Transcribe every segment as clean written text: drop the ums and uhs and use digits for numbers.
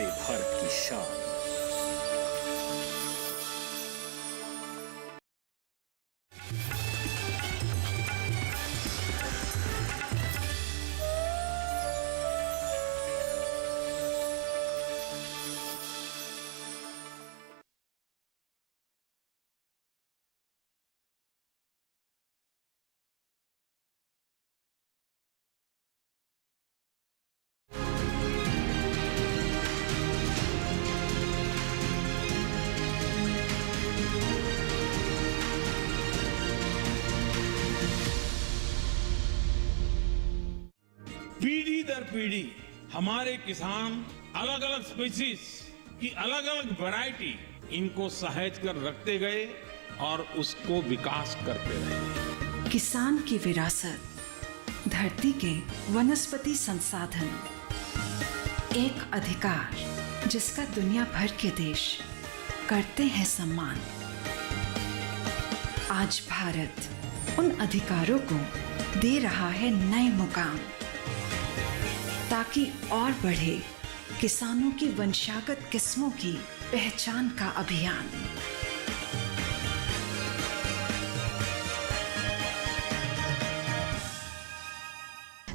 वंदे भारत की शान। पीढ़ी दर पीढ़ी हमारे किसान अलग अलग स्पीसीज की अलग अलग वैरायटी इनको सहेज कर रखते गए और उसको विकास करते रहे। किसान की विरासत, धरती के वनस्पति संसाधन, एक अधिकार जिसका दुनिया भर के देश करते हैं सम्मान। आज भारत उन अधिकारों को दे रहा है नए मुकाम, ताकि और बढ़े किसानों की वंशागत किस्मों की पहचान का अभियान।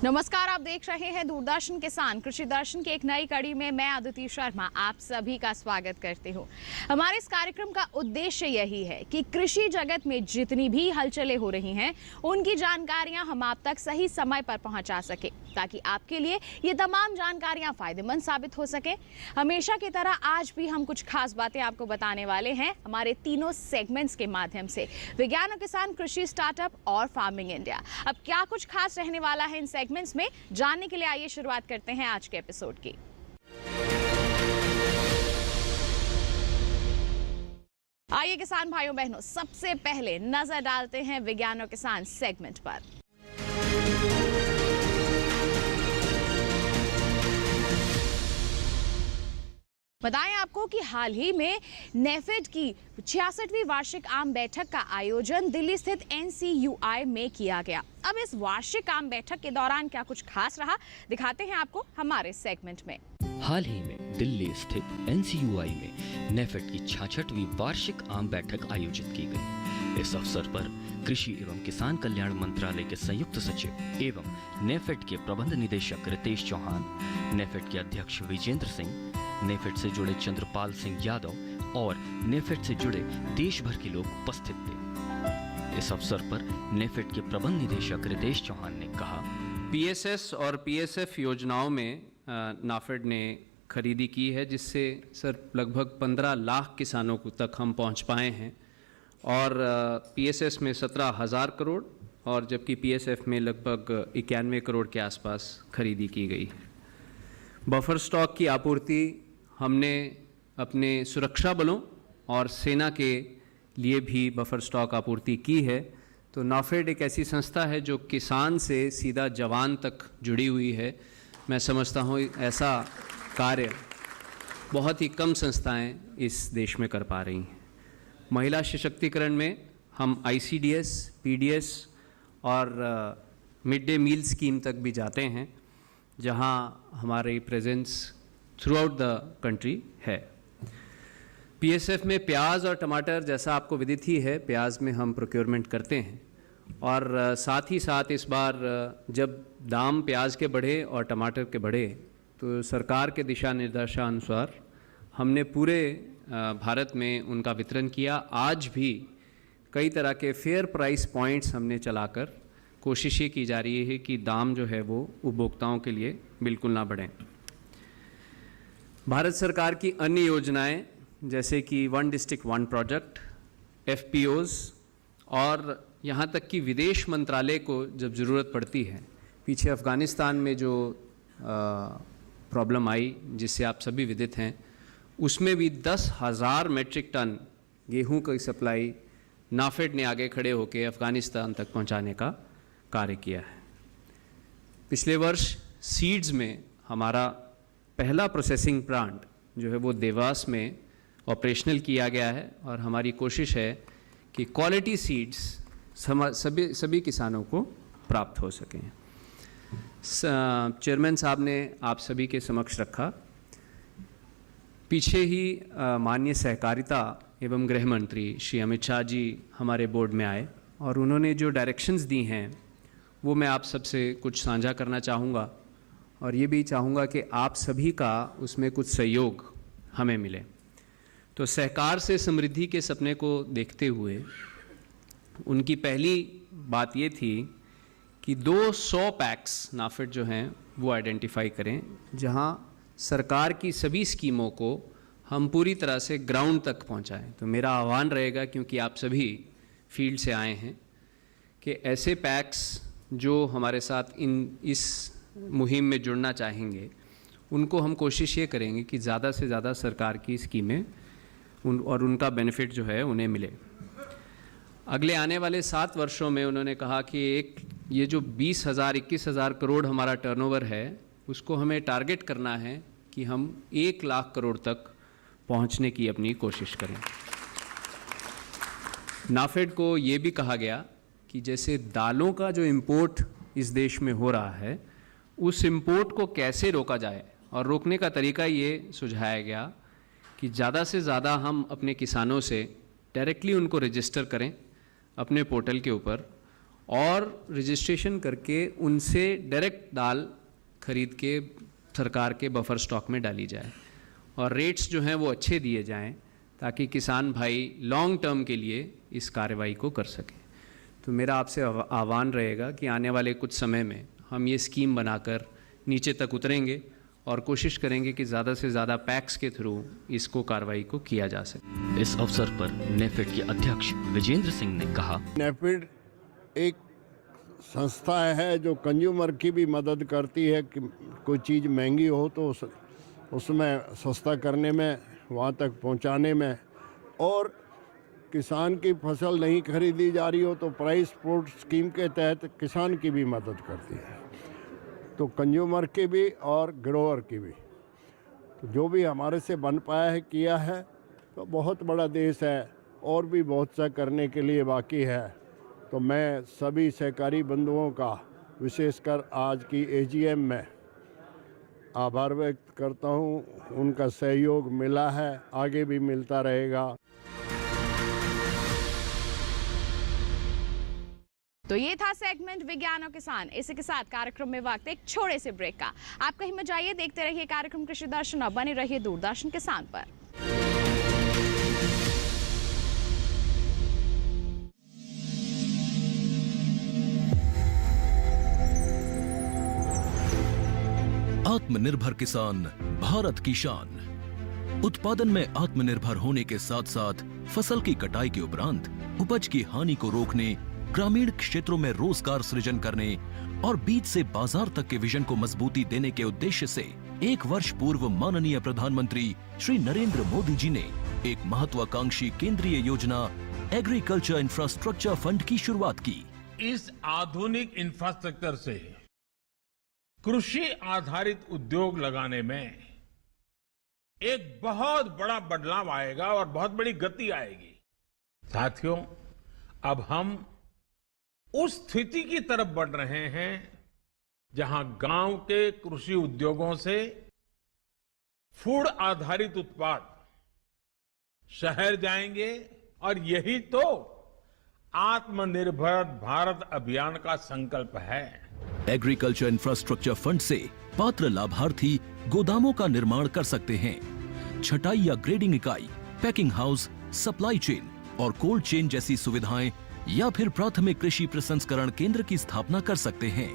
नमस्कार, आप देख रहे हैं दूरदर्शन किसान कृषि दर्शन की एक नई कड़ी में मैं अदिति शर्मा आप सभी का स्वागत करती हूं। हमारे इस कार्यक्रम का उद्देश्य यही है कि कृषि जगत में जितनी भी हलचलें हो रही हैं उनकी जानकारियां हम आप तक सही समय पर पहुंचा सके, ताकि आपके लिए ये तमाम जानकारियां फायदेमंद साबित हो सके। हमेशा की तरह आज भी हम कुछ खास बातें आपको बताने वाले हैं हमारे तीनों सेगमेंट्स के माध्यम से, विज्ञान और किसान, कृषि स्टार्टअप और फार्मिंग इंडिया। अब क्या कुछ खास रहने वाला है इन सेगमेंट्स में, जानने के लिए आइए शुरुआत करते हैं आज के एपिसोड की। आइए किसान भाइयों बहनों, सबसे पहले नजर डालते हैं विज्ञान और किसान सेगमेंट पर। बताएं आपको कि हाल ही में नेफेड की 66वीं वार्षिक आम बैठक का आयोजन दिल्ली स्थित NCUI में किया गया। अब इस वार्षिक आम बैठक के दौरान क्या कुछ खास रहा, दिखाते हैं आपको हमारे सेगमेंट में। हाल ही में दिल्ली स्थित NCUI में नेफेड की 66वीं वार्षिक आम बैठक आयोजित की गई। इस अवसर पर कृषि एवं किसान कल्याण मंत्रालय के संयुक्त सचिव एवं नेफेड के प्रबंध निदेशक रितेश चौहान, नेफेड के अध्यक्ष विजेंद्र सिंह, नेफेड से जुड़े चंद्रपाल सिंह यादव और नेफेड से जुड़े देश भर के लोग उपस्थित थे। इस अवसर पर नेफेड के प्रबंध निदेशक रितेश चौहान ने कहा, PSS और PSF योजनाओं में नाफेड ने खरीदी की है, जिससे सर लगभग 15 लाख किसानों तक हम पहुंच पाए हैं और PSS में 17,000 करोड़ और जबकि PSF में लगभग 91 करोड़ के आसपास खरीदी की गई है। बफर स्टॉक की आपूर्ति हमने अपने सुरक्षा बलों और सेना के लिए भी बफर स्टॉक आपूर्ति की है। तो नाफेड एक ऐसी संस्था है जो किसान से सीधा जवान तक जुड़ी हुई है। मैं समझता हूँ ऐसा कार्य बहुत ही कम संस्थाएं इस देश में कर पा रही हैं। महिला सशक्तिकरण में हम ICDS, PDS और मिड डे मील स्कीम तक भी जाते हैं, जहां हमारी presence through out the country है। PSF में प्याज और टमाटर, जैसा आपको विदित ही है, प्याज में हम प्रोक्योरमेंट करते हैं और साथ ही साथ इस बार जब दाम प्याज के बढ़े और टमाटर के बढ़े तो सरकार के दिशा निर्देशानुसार हमने पूरे भारत में उनका वितरण किया। आज भी कई तरह के फेयर प्राइस पॉइंट्स हमने चलाकर कोशिश ये की जा रही है कि दाम जो है वो उपभोक्ताओं के लिए बिल्कुल ना बढ़ें। भारत सरकार की अन्य योजनाएं जैसे कि one district one project, FPOs और यहाँ तक कि विदेश मंत्रालय को जब ज़रूरत पड़ती है, पीछे अफ़गानिस्तान में जो प्रॉब्लम आई जिससे आप सभी विदित हैं, उसमें भी 10,000 मेट्रिक टन गेहूं की सप्लाई नाफेड ने आगे खड़े होकर अफ़गानिस्तान तक पहुंचाने का कार्य किया है। पिछले वर्ष सीड्स में हमारा पहला प्रोसेसिंग प्लांट जो है वो देवास में ऑपरेशनल किया गया है और हमारी कोशिश है कि क्वालिटी सीड्स सभी किसानों को प्राप्त हो सकें। चेयरमैन साहब ने आप सभी के समक्ष रखा पीछे ही माननीय सहकारिता एवं गृह मंत्री श्री अमित शाह जी हमारे बोर्ड में आए और उन्होंने जो डायरेक्शंस दी हैं वो मैं आप सबसे कुछ साझा करना चाहूँगा और ये भी चाहूँगा कि आप सभी का उसमें कुछ सहयोग हमें मिले। तो सहकार से समृद्धि के सपने को देखते हुए उनकी पहली बात ये थी कि 200 पैक्स नाफेड जो हैं वो आइडेंटिफाई करें जहां सरकार की सभी स्कीमों को हम पूरी तरह से ग्राउंड तक पहुंचाएं। तो मेरा आह्वान रहेगा, क्योंकि आप सभी फील्ड से आए हैं, कि ऐसे पैक्स जो हमारे साथ इस मुहिम में जुड़ना चाहेंगे उनको हम कोशिश ये करेंगे कि ज़्यादा से ज़्यादा सरकार की स्कीमें और उनका बेनिफिट जो है उन्हें मिले। अगले आने वाले 7 वर्षों में उन्होंने कहा कि ये जो 20,000-21,000 करोड़ हमारा टर्नओवर है उसको हमें टारगेट करना है कि हम 1 लाख करोड़ तक पहुंचने की अपनी कोशिश करें। नाफेड को ये भी कहा गया कि जैसे दालों का जो इंपोर्ट इस देश में हो रहा है उस इंपोर्ट को कैसे रोका जाए, और रोकने का तरीका ये सुझाया गया कि ज़्यादा से ज़्यादा हम अपने किसानों से डायरेक्टली उनको रजिस्टर करें अपने पोर्टल के ऊपर और रजिस्ट्रेशन करके उनसे डायरेक्ट दाल खरीद के सरकार के बफर स्टॉक में डाली जाए और रेट्स जो हैं वो अच्छे दिए जाएं ताकि किसान भाई लॉन्ग टर्म के लिए इस कार्रवाई को कर सकें। तो मेरा आपसे आह्वान रहेगा कि आने वाले कुछ समय में हम ये स्कीम बनाकर नीचे तक उतरेंगे और कोशिश करेंगे कि ज़्यादा से ज़्यादा पैक्स के थ्रू इसको कार्रवाई को किया जा सके। इस अवसर पर नेफेड के अध्यक्ष विजेंद्र सिंह ने कहा, नेफेड एक संस्था है जो कंज्यूमर की भी मदद करती है कि कोई चीज़ महंगी हो तो उसमें सस्ता करने में, वहाँ तक पहुँचाने में, और किसान की फसल नहीं खरीदी जा रही हो तो प्राइस सपोर्ट स्कीम के तहत किसान की भी मदद करती है, तो कंज्यूमर की भी और ग्रोअर की भी। तो जो भी हमारे से बन पाया है किया है, तो बहुत बड़ा देश है और भी बहुत सा करने के लिए बाकी है। तो मैं सभी सहकारी बंधुओं का विशेषकर आज की एजीएम में आभार व्यक्त करता हूं। उनका सहयोग मिला है, आगे भी मिलता रहेगा। तो ये था सेगमेंट विज्ञान और किसान। इसी के साथ कार्यक्रम में वक्त एक छोटे से ब्रेक का। आप कहीं मत जाइए, देखते रहिए कार्यक्रम कृषि दर्शन और बने रहिए दूरदर्शन किसान पर। आत्मनिर्भर किसान भारत की शान। उत्पादन में आत्मनिर्भर होने के साथ साथ फसल की कटाई के उपरांत उपज की हानि को रोकने, ग्रामीण क्षेत्रों में रोजगार सृजन करने और बीज से बाजार तक के विजन को मजबूती देने के उद्देश्य से 1 वर्ष पूर्व माननीय प्रधानमंत्री श्री नरेंद्र मोदी जी ने एक महत्वाकांक्षी केंद्रीय योजना एग्रीकल्चर इंफ्रास्ट्रक्चर फंड की शुरुआत की। इस आधुनिक इंफ्रास्ट्रक्चर से कृषि आधारित उद्योग लगाने में एक बहुत बड़ा बदलाव आएगा और बहुत बड़ी गति आएगी। साथियों, अब हम उस स्थिति की तरफ बढ़ रहे हैं जहां गांव के कृषि उद्योगों से फूड आधारित उत्पाद शहर जाएंगे और यही तो आत्मनिर्भर भारत अभियान का संकल्प है। एग्रीकल्चर इंफ्रास्ट्रक्चर फंड से पात्र लाभार्थी गोदामों का निर्माण कर सकते हैं, छटाई या ग्रेडिंग इकाई, पैकिंग हाउस, सप्लाई चेन और कोल्ड चेन जैसी सुविधाएं या फिर प्राथमिक कृषि प्रसंस्करण केंद्र की स्थापना कर सकते हैं।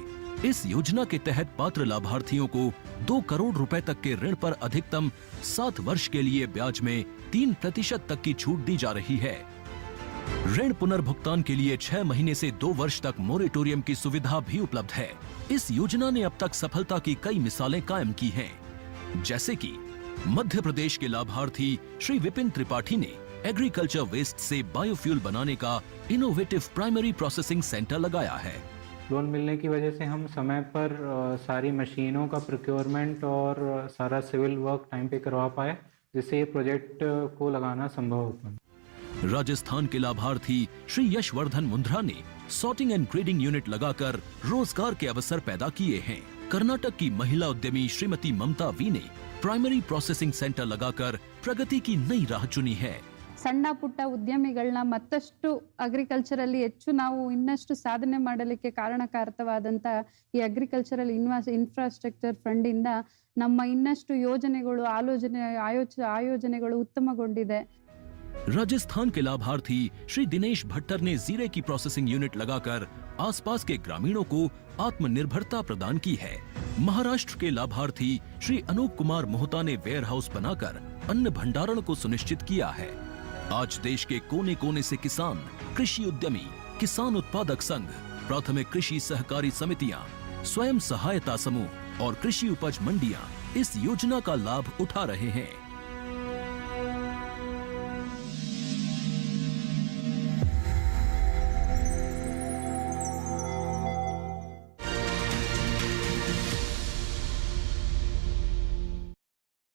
इस योजना के तहत पात्र लाभार्थियों को 2 करोड़ रुपए तक के ऋण पर अधिकतम 7 वर्ष के लिए ब्याज में 3% तक की छूट दी जा रही है। ऋण पुनर्भुगतान के लिए 6 महीने से 2 वर्ष तक मोरेटोरियम की सुविधा भी उपलब्ध है। इस योजना ने अब तक सफलता की कई मिसालें कायम की हैं, जैसे कि मध्य प्रदेश के लाभार्थी श्री विपिन त्रिपाठी ने एग्रीकल्चर वेस्ट से बायोफ्यूल बनाने का इनोवेटिव प्राइमरी प्रोसेसिंग सेंटर लगाया है। लोन मिलने की वजह से हम समय पर सारी मशीनों का प्रोक्योरमेंट और सारा सिविल वर्क टाइम पे करवा पाए, जिससे ये प्रोजेक्ट को लगाना संभव हो पाए। राजस्थान के लाभार्थी श्री यशवर्धन मुंद्रा ने सॉर्टिंग एंड ग्रेडिंग यूनिट लगाकर रोजगार के अवसर पैदा किए हैं। कर्नाटक की महिला उद्यमी श्रीमती ममता वी ने प्राइमरी प्रोसेसिंग सेंटर लगाकर प्रगति की नई राह चुनी है। ಸಣ್ಣ ಪುಟ್ಟ ಉದ್ಯಮಿಗಳನ್ನ ಮತ್ತಷ್ಟು ಅಗ್ರಿಕಲ್ಚರಲ್ಲಿ ಹೆಚ್ಚು ನಾವು ಇನ್ನಷ್ಟು ಸಾಧನೆ ಮಾಡಲಿಕ್ಕೆ ಕಾರಣಕಾರಕವಾದಂತ ಈ ಅಗ್ರಿಕಲ್ಚರಲ್ ಇನ್ಫ್ರಾಸ್ಟ್ರಕ್ಚರ್ ಫಂಡ್ ಇಂದ ನಮ್ಮ ಇನ್ನಷ್ಟು ಯೋಜನೆಗಳು ಆಯೋಜನೆಗಳು ಉತ್ತಮಗೊಂಡಿದೆ। राजस्थान के लाभार्थी श्री दिनेश भट्टर ने जीरे की प्रोसेसिंग यूनिट लगाकर आसपास के ग्रामीणों को आत्मनिर्भरता प्रदान की है। महाराष्ट्र के लाभार्थी श्री अनूप कुमार मोहता ने वेयर हाउस बनाकर अन्न भंडारण को सुनिश्चित किया है। आज देश के कोने कोने से किसान, कृषि उद्यमी, किसान उत्पादक संघ, प्राथमिक कृषि सहकारी समितियां, स्वयं सहायता समूह और कृषि उपज मंडियां इस योजना का लाभ उठा रहे हैं।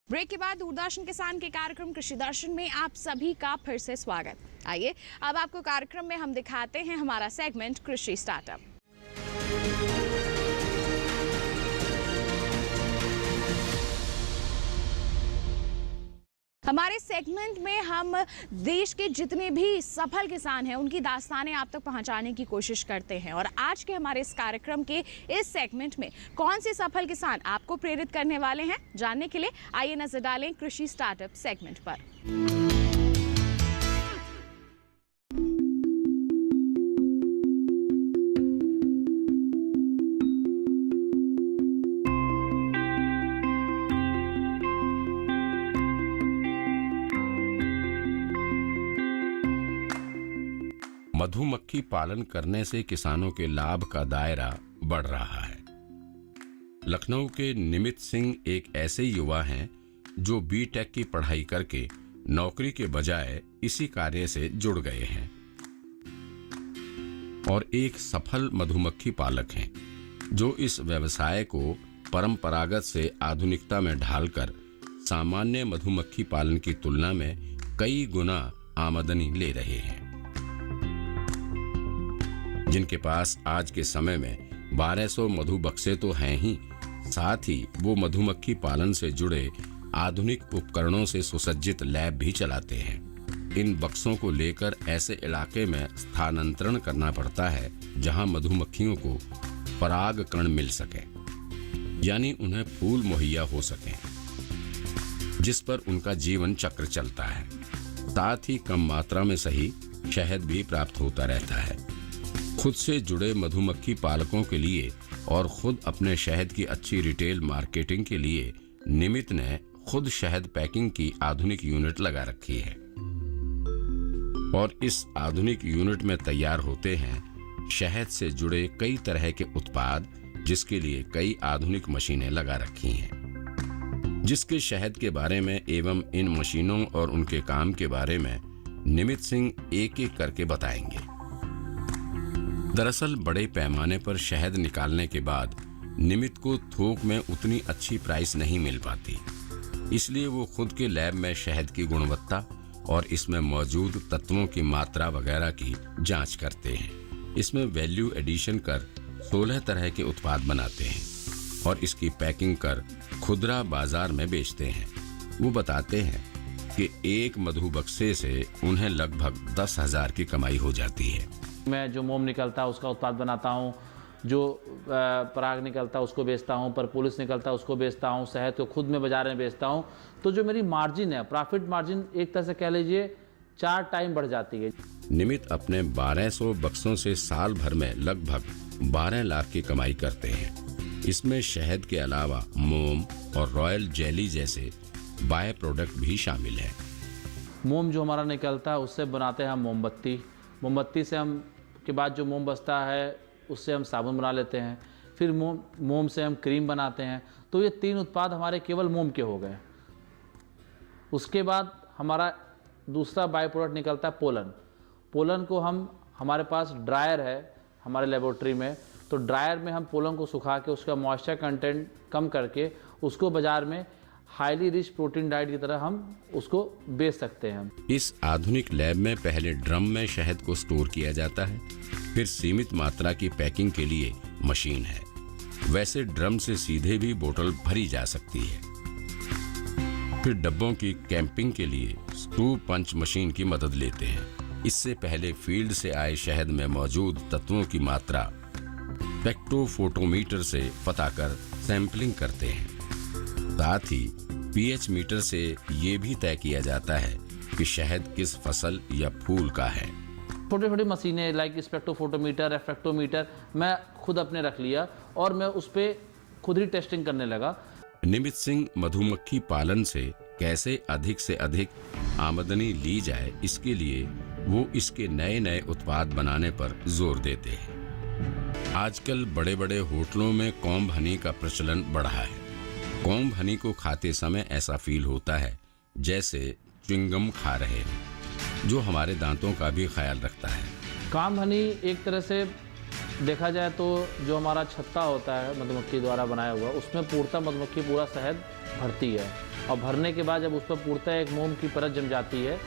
ब्रेक के बाद दूरदर्शन किसान के कार्यक्रम कृषि दर्शन में आप सभी का फिर से स्वागत। आइए अब आपको कार्यक्रम में हम दिखाते हैं हमारा सेगमेंट कृषि स्टार्टअप। हमारे सेगमेंट में हम देश के जितने भी सफल किसान हैं उनकी दास्तानें आप तक पहुंचाने की कोशिश करते हैं और आज के हमारे इस कार्यक्रम के इस सेगमेंट में कौन से सफल किसान आपको प्रेरित करने वाले हैं, जानने के लिए आइए नजर डालें कृषि स्टार्टअप सेगमेंट पर। मधुमक्खी पालन करने से किसानों के लाभ का दायरा बढ़ रहा है। लखनऊ के निमित सिंह एक ऐसे युवा हैं जो बीटेक की पढ़ाई करके नौकरी के बजाय इसी कार्य से जुड़ गए हैं और एक सफल मधुमक्खी पालक हैं जो इस व्यवसाय को परंपरागत से आधुनिकता में ढालकर सामान्य मधुमक्खी पालन की तुलना में कई गुना आमदनी ले रहे हैं। जिनके पास आज के समय में 1200 मधु बक्से तो हैं ही, साथ ही वो मधुमक्खी पालन से जुड़े आधुनिक उपकरणों से सुसज्जित लैब भी चलाते हैं। इन बक्सों को लेकर ऐसे इलाके में स्थानांतरण करना पड़ता है जहां मधुमक्खियों को परागकण मिल सके, यानी उन्हें फूल मुहैया हो सके, जिस पर उनका जीवन चक्र चलता है। साथ ही कम मात्रा में सही शहद भी प्राप्त होता रहता है। खुद से जुड़े मधुमक्खी पालकों के लिए और खुद अपने शहद की अच्छी रिटेल मार्केटिंग के लिए निमित ने खुद शहद पैकिंग की आधुनिक यूनिट लगा रखी है और इस आधुनिक यूनिट में तैयार होते हैं शहद से जुड़े कई तरह के उत्पाद, जिसके लिए कई आधुनिक मशीनें लगा रखी हैं। जिसके शहद के बारे में एवं इन मशीनों और उनके काम के बारे में निमित सिंह एक एक करके बताएंगे। दरअसल बड़े पैमाने पर शहद निकालने के बाद निमित को थोक में उतनी अच्छी प्राइस नहीं मिल पाती, इसलिए वो खुद के लैब में शहद की गुणवत्ता और इसमें मौजूद तत्वों की मात्रा वगैरह की जांच करते हैं। इसमें वैल्यू एडिशन कर 16 तरह के उत्पाद बनाते हैं और इसकी पैकिंग कर खुदरा बाजार में बेचते हैं। वो बताते हैं कि एक मधु बक्से से उन्हें लगभग 10,000 की कमाई हो जाती है। मैं जो मोम निकलता है उसका उत्पाद बनाता हूँ, जो पराग निकलता है उसको बेचता हूँ, प्रपोलिस निकलता है उसको बेचता हूँ, शहद को खुद में बाजार में बेचता हूँ। तो जो मेरी मार्जिन है, प्रॉफिट मार्जिन एक तरह से कह लीजिए 4 टाइम बढ़ जाती है। निमित अपने 1200 बक्सों से साल भर में लगभग 12 लाख की कमाई करते हैं। इसमें शहद के अलावा मोम और रॉयल जेली जैसे बाय प्रोडक्ट भी शामिल है। मोम जो हमारा निकलता है उससे बनाते हैं हम मोमबत्ती। मोमबत्ती से हम के बाद जो मोम बचता है उससे हम साबुन बना लेते हैं। फिर मोम से हम क्रीम बनाते हैं। तो ये 3 उत्पाद हमारे केवल मोम के हो गए। उसके बाद हमारा दूसरा बाय प्रोडक्ट निकलता है पोलन। पोलन को हमारे पास ड्रायर है हमारे लेबोरेटरी में, तो ड्रायर में हम पोलन को सुखा के उसका मॉइस्चर कंटेंट कम करके उसको बाजार में हाईली रिच प्रोटीन डाइट की तरह हम उसको बेच सकते हैं। इस आधुनिक लैब में पहले ड्रम में शहद को स्टोर किया जाता है, फिर सीमित मात्रा की पैकिंग के लिए मशीन है। वैसे ड्रम से सीधे भी बोतल भरी जा सकती है। फिर डब्बों की कैंपिंग के लिए स्क्रू पंच मशीन की मदद लेते हैं। इससे पहले फील्ड से आए शहद में मौजूद तत्वों की मात्रा स्पेक्ट्रोफोटोमीटर से पता कर सैंपलिंग करते हैं। साथ ही पीएच मीटर से ये भी तय किया जाता है कि शहद किस फसल या फूल का है। छोटी छोटी मशीनें लाइक स्पेक्ट्रोफोटोमीटर, रेफ्रेक्टोमीटर मैं खुद अपने रख लिया और मैं उस पर खुद ही टेस्टिंग करने लगा। निमित सिंह मधुमक्खी पालन से कैसे अधिक से अधिक आमदनी ली जाए, इसके लिए वो इसके नए नए उत्पाद बनाने पर जोर देते हैं। आजकल बड़े बड़े होटलों में कॉम्ब हनी का प्रचलन बढ़ा है। कॉम्ब हनी को खाते समय ऐसा फील होता है जैसे च्युइंगम खा रहे हैं, जो हमारे दांतों का भी ख्याल रखता है। कॉम्ब हनी एक तरह से देखा जाए तो जो हमारा छत्ता होता है मधुमक्खी द्वारा बनाया हुआ, उसमें पूर्णतः मधुमक्खी पूरा शहद भरती है और भरने के बाद जब उस पर पूर्णतः एक मोम की परत जम जाती है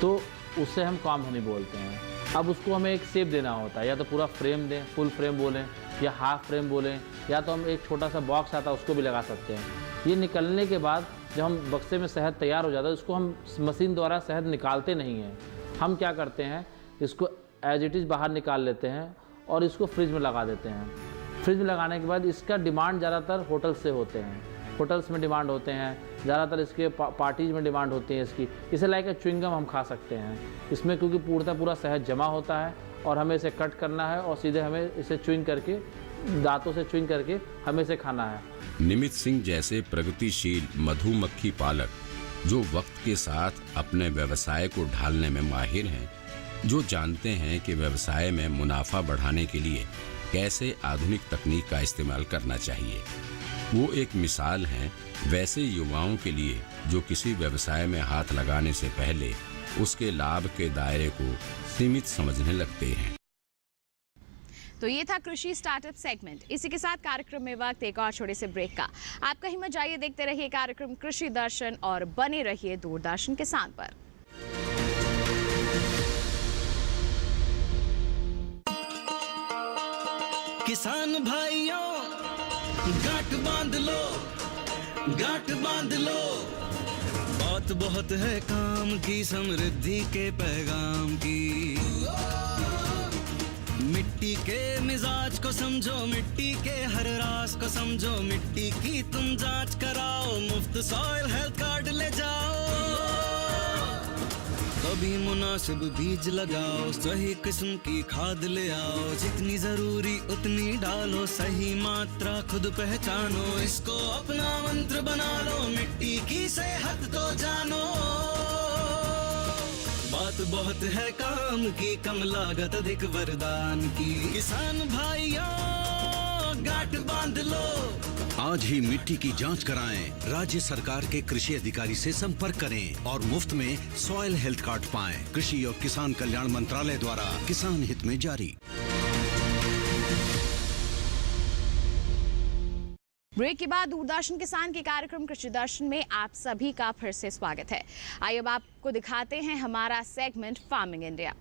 तो उससे हम कॉम्ब हनी बोलते हैं। अब उसको हमें एक शेप देना होता है, या तो पूरा फ्रेम दें, फुल फ्रेम बोलें या हाफ फ्रेम बोलें, या तो हम एक छोटा सा बॉक्स आता है उसको भी लगा सकते हैं। ये निकलने के बाद जब हम बक्से में शहद तैयार हो जाता है, उसको हम मशीन द्वारा शहद निकालते नहीं हैं। हम क्या करते हैं, इसको एज इट इज़ बाहर निकाल लेते हैं और इसको फ्रिज में लगा देते हैं। फ्रिज में लगाने के बाद इसका डिमांड ज़्यादातर होटल से होते हैं, होटल्स में डिमांड होते हैं, ज़्यादातर इसके पार्टीज में डिमांड होती है इसकी। इसे लाइक च्युइंगम हम खा सकते हैं इसमें, क्योंकि पूरा शहद जमा होता है और हमें इसे कट करना है और सीधे हमें इसे च्युइंग करके, दांतों से च्युइंग करके हमें इसे खाना है। निमित सिंह जैसे प्रगतिशील मधुमक्खी पालक जो वक्त के साथ अपने व्यवसाय को ढालने में माहिर हैं, जो जानते हैं कि व्यवसाय में मुनाफा बढ़ाने के लिए कैसे आधुनिक तकनीक का इस्तेमाल करना चाहिए, वो एक मिसाल हैं वैसे युवाओं के लिए जो किसी व्यवसाय में हाथ लगाने से पहले उसके लाभ के दायरे को सीमित समझने लगते हैं। तो ये था कृषि स्टार्टअप सेगमेंट। इसी के साथ कार्यक्रम में वक्त एक और छोटे से ब्रेक का। आप कहीं मत जाइए, देखते रहिए कार्यक्रम कृषि दर्शन और बने रहिए दूरदर्शन किसान पर। किसान भाइयों गांठ बांध लो, गांठ बांध लो, बात बहुत है काम की, समृद्धि के पैगाम की। मिट्टी के मिजाज को समझो, मिट्टी के हर राज को समझो, मिट्टी की तुम जांच कराओ, मुफ्त सॉइल हेल्थ कार्ड ले जाओ। कभी मुनासिब बीज लगाओ, सही किस्म की खाद ले आओ, जितनी जरूरी उतनी डालो, सही मात्रा खुद पहचानो, इसको अपना मंत्र बना लो, मिट्टी की सेहत तो जानो। बात बहुत है काम की, कम लागत अधिक वरदान की। किसान भाइयों गांठ बांध लो, आज ही मिट्टी की जांच कराएं। राज्य सरकार के कृषि अधिकारी से संपर्क करें और मुफ्त में सॉइल हेल्थ कार्ड पाएं। कृषि और किसान कल्याण मंत्रालय द्वारा किसान हित में जारी। ब्रेक के बाद दूरदर्शन किसान के कार्यक्रम कृषि दर्शन में आप सभी का फिर से स्वागत है। आइए अब आपको दिखाते हैं हमारा सेगमेंट फार्मिंग इंडिया।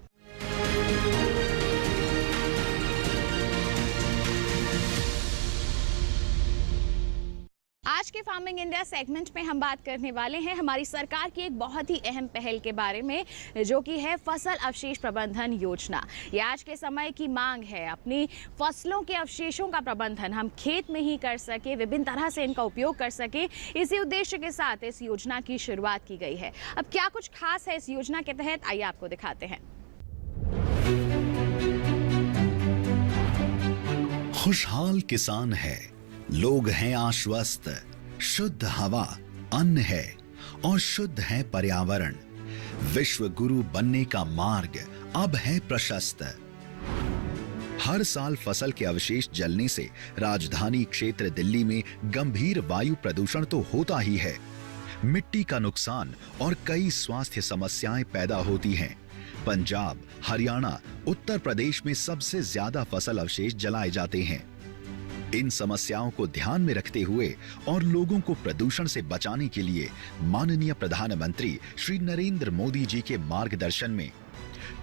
आज के फार्मिंग इंडिया सेगमेंट में हम बात करने वाले हैं हमारी सरकार की एक बहुत ही अहम पहल के बारे में, जो कि है फसल अवशेष प्रबंधन योजना। ये आज के समय की मांग है, अपनी फसलों के अवशेषों का प्रबंधन हम खेत में ही कर सके, विभिन्न तरह से इनका उपयोग कर सके। इसी उद्देश्य के साथ इस योजना की शुरुआत की गई है। अब क्या कुछ खास है इस योजना के तहत, आइए आपको दिखाते हैं। खुशहाल किसान है, लोग हैं आश्वस्त, शुद्ध हवा अन्न है और शुद्ध है पर्यावरण। विश्व गुरु बनने का मार्ग अब है प्रशस्त। हर साल फसल के अवशेष जलने से राजधानी क्षेत्र दिल्ली में गंभीर वायु प्रदूषण तो होता ही है, मिट्टी का नुकसान और कई स्वास्थ्य समस्याएं पैदा होती हैं। पंजाब, हरियाणा, उत्तर प्रदेश में सबसे ज्यादा फसल अवशेष जलाए जाते हैं। इन समस्याओं को ध्यान में रखते हुए और लोगों को प्रदूषण से बचाने के लिए माननीय प्रधानमंत्री श्री नरेंद्र मोदी जी के मार्गदर्शन में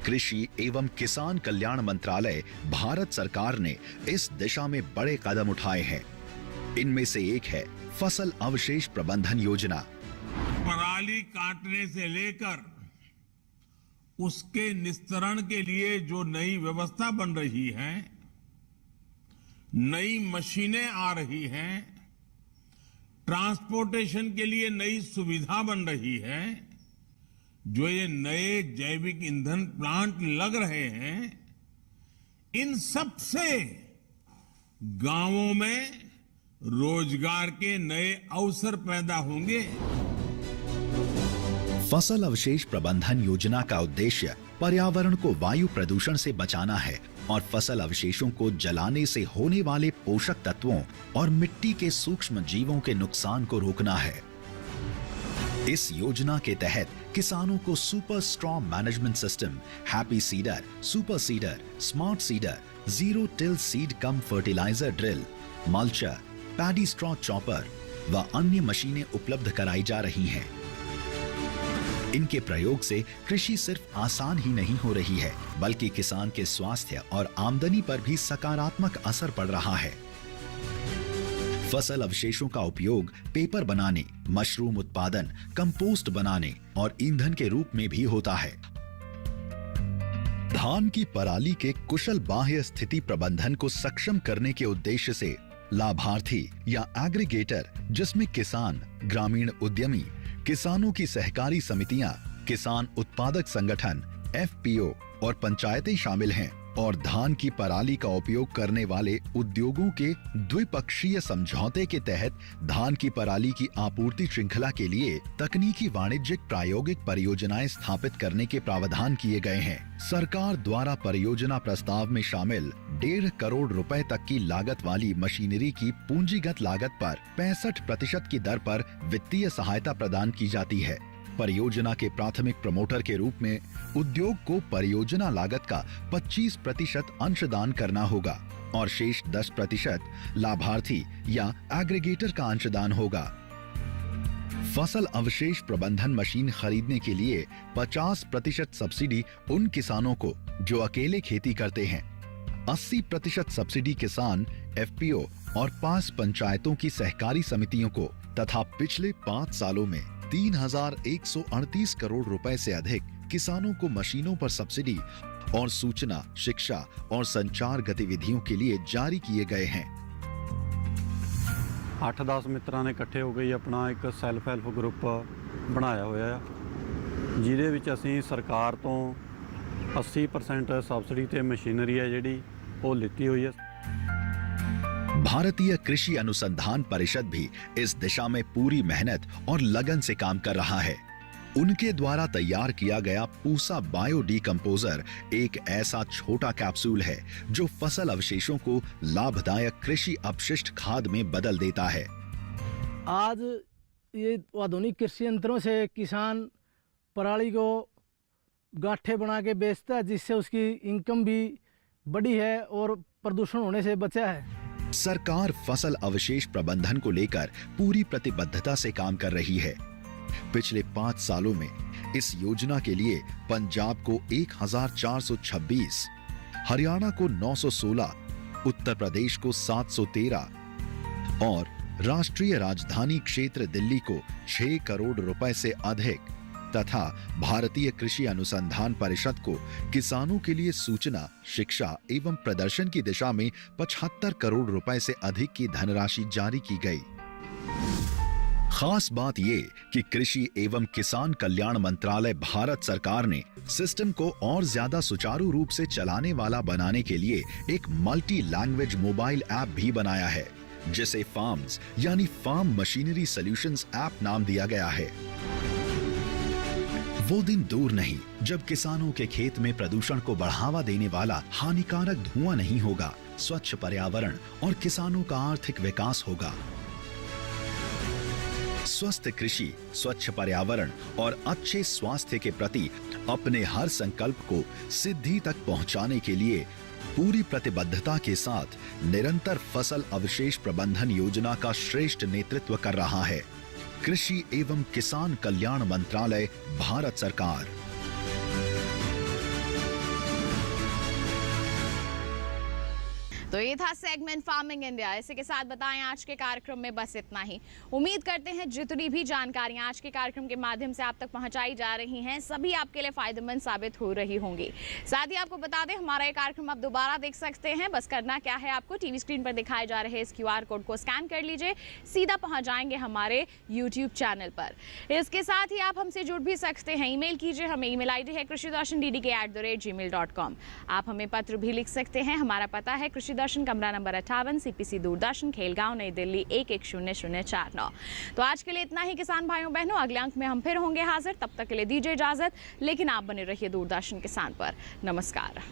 कृषि एवं किसान कल्याण मंत्रालय भारत सरकार ने इस दिशा में बड़े कदम उठाए हैं। इनमें से एक है फसल अवशेष प्रबंधन योजना। पराली काटने से लेकर उसके निस्तारण के लिए जो नई व्यवस्था बन रही है, नई मशीनें आ रही हैं, ट्रांसपोर्टेशन के लिए नई सुविधा बन रही है, जो ये नए जैविक ईंधन प्लांट लग रहे हैं, इन सब से गांवों में रोजगार के नए अवसर पैदा होंगे। फसल अवशेष प्रबंधन योजना का उद्देश्य पर्यावरण को वायु प्रदूषण से बचाना है और फसल अवशेषों को जलाने से होने वाले पोषक तत्वों और मिट्टी के सूक्ष्म जीवों के नुकसान को रोकना है। इस योजना के तहत किसानों को super strong management system, happy seeder, super seeder, smart seeder, zero till seed cum fertiliser drill, mulcher, paddy straw chopper व अन्य मशीनें उपलब्ध कराई जा रही हैं। इनके प्रयोग से कृषि सिर्फ आसान ही नहीं हो रही है, बल्कि किसान के स्वास्थ्य और आमदनी पर भी सकारात्मक असर पड़ रहा है। फसल अवशेषों का उपयोग पेपर बनाने, मशरूम उत्पादन, कंपोस्ट बनाने और ईंधन के रूप में भी होता है। धान की पराली के कुशल बाह्य स्थिति प्रबंधन को सक्षम करने के उद्देश्य से लाभार्थी या एग्रीगेटर, जिसमें किसान, ग्रामीण उद्यमी, किसानों की सहकारी समितियां, किसान उत्पादक संगठन, एफपीओ और पंचायतें शामिल हैं और धान की पराली का उपयोग करने वाले उद्योगों के द्विपक्षीय समझौते के तहत धान की पराली की आपूर्ति श्रृंखला के लिए तकनीकी वाणिज्यिक प्रायोगिक परियोजनाएं स्थापित करने के प्रावधान किए गए हैं। सरकार द्वारा परियोजना प्रस्ताव में शामिल 1.5 करोड़ रुपए तक की लागत वाली मशीनरी की पूंजीगत लागत पर 65% की दर पर वित्तीय सहायता प्रदान की जाती है। परियोजना के प्राथमिक प्रमोटर के रूप में उद्योग को परियोजना लागत का 25% अंशदान करना होगा और शेष 10% लाभार्थी या एग्रीगेटर का अंशदान होगा। फसल अवशेष प्रबंधन मशीन खरीदने के लिए 50% सब्सिडी उन किसानों को जो अकेले खेती करते हैं, 80% सब्सिडी किसान, एफपीओ और 5 पंचायतों की सहकारी समितियों को तथा पिछले 5 सालों में 3,138 करोड़ रुपए से अधिक किसानों को मशीनों पर सब्सिडी और सूचना, शिक्षा और संचार गतिविधियों के लिए जारी किए गए हैं। 8-10 ਮਿੱਤਰਾਂ ਨੇ ਇਕੱਠੇ ਹੋ ਕੇ ਆਪਣਾ ਇੱਕ ਸੈਲਫ ਹੈਲਪ ਗਰੁੱਪ ਬਣਾਇਆ ਹੋਇਆ ਹੈ, ਜਿਹਦੇ ਵਿੱਚ ਅਸੀਂ ਸਰਕਾਰ ਤੋਂ 80% ਸਬਸਿਡੀ ਤੇ ਮਸ਼ੀਨਰੀ ਹੈ ਜਿਹੜੀ ਉਹ ਲਿੱਤੀ ਹੋਈ ਹੈ। भारतीय कृषि अनुसंधान परिषद भी इस दिशा में पूरी मेहनत और लगन से काम कर रहा है। उनके द्वारा तैयार किया गया पूसा बायो डीकंपोजर एक ऐसा छोटा कैप्सूल है जो फसल अवशेषों को लाभदायक कृषि अपशिष्ट खाद में बदल देता है। आज ये आधुनिक कृषि यंत्रों से किसान पराली को गाठे बना के बेचता है, जिससे उसकी इनकम भी बढ़ी है और प्रदूषण होने से बचा है। सरकार फसल अवशेष प्रबंधन को लेकर पूरी प्रतिबद्धता से काम कर रही है। पिछले 5 सालों में इस योजना के लिए पंजाब को 1426, हरियाणा को 916, उत्तर प्रदेश को 713 और राष्ट्रीय राजधानी क्षेत्र दिल्ली को 6 करोड़ रुपए से अधिक तथा भारतीय कृषि अनुसंधान परिषद को किसानों के लिए सूचना, शिक्षा एवं प्रदर्शन की दिशा में 75 करोड़ रुपए से अधिक की धनराशि जारी की गई। खास बात ये कि कृषि एवं किसान कल्याण मंत्रालय भारत सरकार ने सिस्टम को और ज्यादा सुचारू रूप से चलाने वाला बनाने के लिए एक मल्टी लैंग्वेज मोबाइल ऐप भी बनाया है, जिसे फार्म्स यानी फार्म मशीनरी सॉल्यूशंस ऐप नाम दिया गया है। वो दिन दूर नहीं जब किसानों के खेत में प्रदूषण को बढ़ावा देने वाला हानिकारक धुआं नहीं होगा, स्वच्छ पर्यावरण और किसानों का आर्थिक विकास होगा। स्वस्थ कृषि, स्वच्छ पर्यावरण और अच्छे स्वास्थ्य के प्रति अपने हर संकल्प को सिद्धि तक पहुंचाने के लिए पूरी प्रतिबद्धता के साथ निरंतर फसल अवशेष प्रबंधन योजना का श्रेष्ठ नेतृत्व कर रहा है कृषि एवं किसान कल्याण मंत्रालय, भारत सरकार। तो ये था सेगमेंट फार्मिंग इंडिया। इसी के साथ बताएं आज के कार्यक्रम में बस इतना ही। उम्मीद करते हैं जितनी भी जानकारियां आज के कार्यक्रम के माध्यम से आप तक पहुंचाई जा रही हैं सभी आपके लिए फायदेमंद साबित हो रही होंगी। साथ ही आपको बता दें हमारा ये कार्यक्रम आप दोबारा देख सकते हैं। बस करना क्या है, आपको टीवी स्क्रीन पर दिखाए जा रहे इस QR कोड को स्कैन कर लीजिए, सीधा पहुंच जाएंगे हमारे YouTube चैनल पर। इसके साथ ही आप हमसे जुड़ भी सकते हैं। ईमेल कीजिए, हमें ईमेल ID है krishidarshan@gmail.com। आप हमें पत्र भी लिख सकते हैं। हमारा पता है कृषि दर्शन, कमरा नंबर 58, CPC दूरदर्शन, खेलगांव, नई दिल्ली 110049। तो आज के लिए इतना ही किसान भाइयों बहनों। अगले अंक में हम फिर होंगे हाजिर, तब तक के लिए दीजिए इजाजत, लेकिन आप बने रहिए दूरदर्शन किसान पर। नमस्कार।